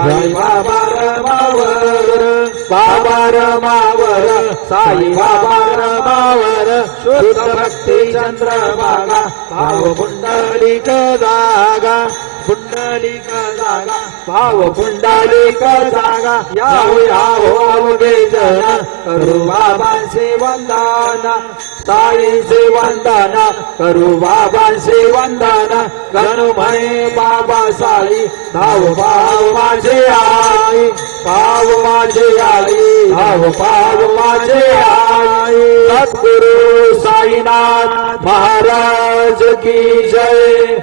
साई बाबा रमावर बाबा रमावर साई बाबा रमावर शुद्ध भक्ती चंद्रभागा भाव पुंडलिक जागा पुंडलिक जागा भाव पुंडलिक जागा यावो यावो अवघे जन करू बाबांचे वंदन साईंचे वंदन करू बाबांचे वंदन गणू म्हणे बाबा साई धाव भाव माझे आई भाव माझे आई भाव भाव माझे आई सद्गुरु साईनाथ महाराज की जय।